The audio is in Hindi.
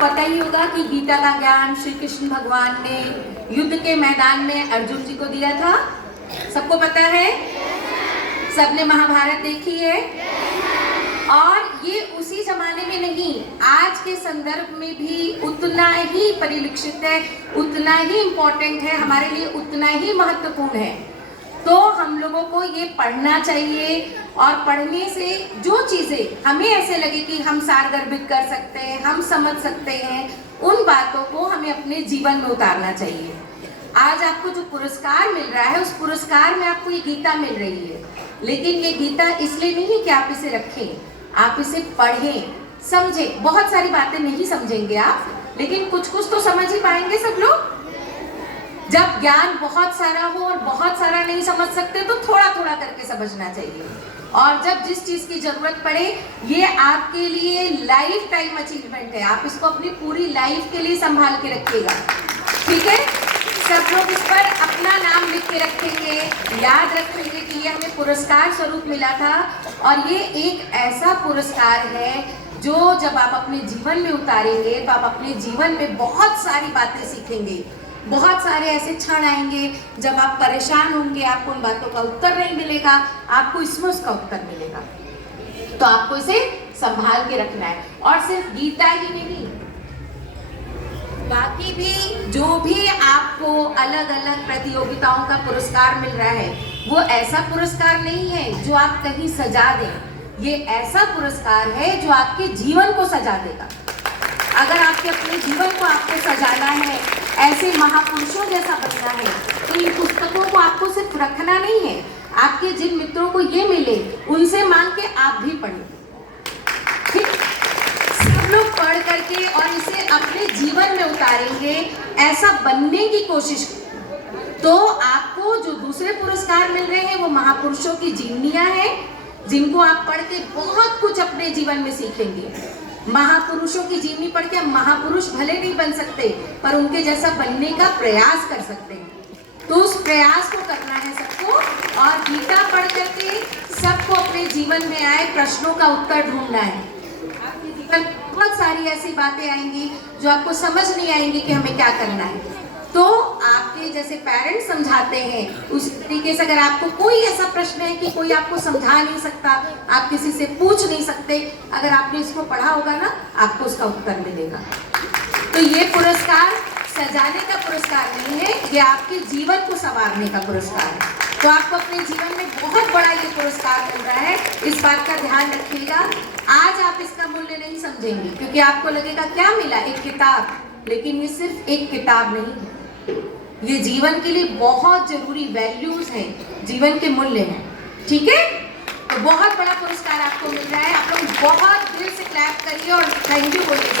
पता ही होगा कि गीता का ज्ञान श्री कृष्ण भगवान ने युद्ध के मैदान में अर्जुन जी को दिया था। सबको पता है? सबने महाभारत देखी है? और ये उसी जमाने में नहीं, आज के संदर्भ में भी उतना ही परिलक्षित है, उतना ही इम्पोर्टेंट है, हमारे लिए उतना ही महत्वपूर्ण है। तो हम लोगों को ये पढ़ना चाहिए और पढ़ने से जो चीज़ें हमें ऐसे लगे कि हम सारगर्भित कर सकते हैं, हम समझ सकते हैं, उन बातों को हमें अपने जीवन में उतारना चाहिए। आज आपको जो पुरस्कार मिल रहा है, उस पुरस्कार में आपको ये गीता मिल रही है, लेकिन ये गीता इसलिए नहीं है कि आप इसे रखें, आप इसे पढ़ें, समझें। बहुत सारी बातें नहीं समझेंगे आप, लेकिन कुछ कुछ तो समझ ही पाएंगे सब लोग। जब ज्ञान बहुत सारा हो और बहुत सारा नहीं समझ सकते तो थोड़ा थोड़ा करके समझना चाहिए। और जब जिस चीज की जरूरत पड़े, ये आपके लिए लाइफ टाइम अचीवमेंट है, आप इसको अपनी पूरी लाइफ के लिए संभाल के रखिएगा, ठीक है? सब लोग इस पर अपना नाम लिख के रखेंगे, याद रखेंगे कि ये हमें पुरस्कार स्वरूप मिला था। और ये एक ऐसा पुरस्कार है जो जब आप अपने जीवन में उतारेंगे तो आप अपने जीवन में बहुत सारी बातें सीखेंगे। बहुत सारे ऐसे क्षण आएंगे जब आप परेशान होंगे, आपको उन बातों का उत्तर नहीं मिलेगा, आपको इसमें उसका उत्तर मिलेगा। तो आपको इसे संभाल के रखना है। और सिर्फ गीता ही नहीं, बाकी भी जो भी आपको अलग अलग प्रतियोगिताओं का पुरस्कार मिल रहा है, वो ऐसा पुरस्कार नहीं है जो आप कहीं सजा दें। ये ऐसा पुरस्कार है जो आपके जीवन को सजा देगा। अगर आपके अपने जीवन को आपको सजाना है, ऐसे महापुरुषों जैसा बनना है, तो इन पुस्तकों को आपको सिर्फ रखना नहीं है, आपके जिन मित्रों को ये मिले उनसे मांग के आप भी पढ़ें, ठीक? सब लोग पढ़ करके और इसे अपने जीवन में उतारेंगे, ऐसा बनने की कोशिश करें। तो आपको जो दूसरे पुरस्कार मिल रहे हैं वो महापुरुषों की जीवनियां हैं, जिनको आप पढ़ के बहुत कुछ अपने जीवन में सीखेंगे। महापुरुषों की जीवनी पढ़ के हम महापुरुष भले नहीं बन सकते, पर उनके जैसा बनने का प्रयास कर सकते हैं। तो उस प्रयास को करना है सबको, और गीता पढ़ करके सबको अपने जीवन में आए प्रश्नों का उत्तर ढूंढना है। आपके जीवन बहुत सारी ऐसी बातें आएंगी जो आपको समझ नहीं आएंगी कि हमें क्या करना है। तो आपके जैसे पेरेंट्स समझाते हैं, उस तरीके से अगर आपको कोई ऐसा प्रश्न है कि कोई आपको समझा नहीं सकता, आप किसी से पूछ नहीं सकते, अगर आपने इसको पढ़ा होगा ना, आपको उसका उत्तर मिलेगा। तो ये पुरस्कार सजाने का पुरस्कार नहीं है, ये आपके जीवन को संवारने का पुरस्कार है। तो आपको अपने जीवन में बहुत बड़ा ये पुरस्कार मिल रहा है, इस बात का ध्यान रखिएगा। आज आप इसका मूल्य नहीं समझेंगे, क्योंकि आपको लगेगा क्या मिला, एक किताब। लेकिन ये सिर्फ एक किताब नहीं है, ये जीवन के लिए बहुत जरूरी वैल्यूज हैं, जीवन के मूल्य हैं, ठीक है? तो बहुत बड़ा पुरस्कार आपको मिल रहा है। आप लोग बहुत दिल से क्लैप करिए और थैंक यू बोलिए।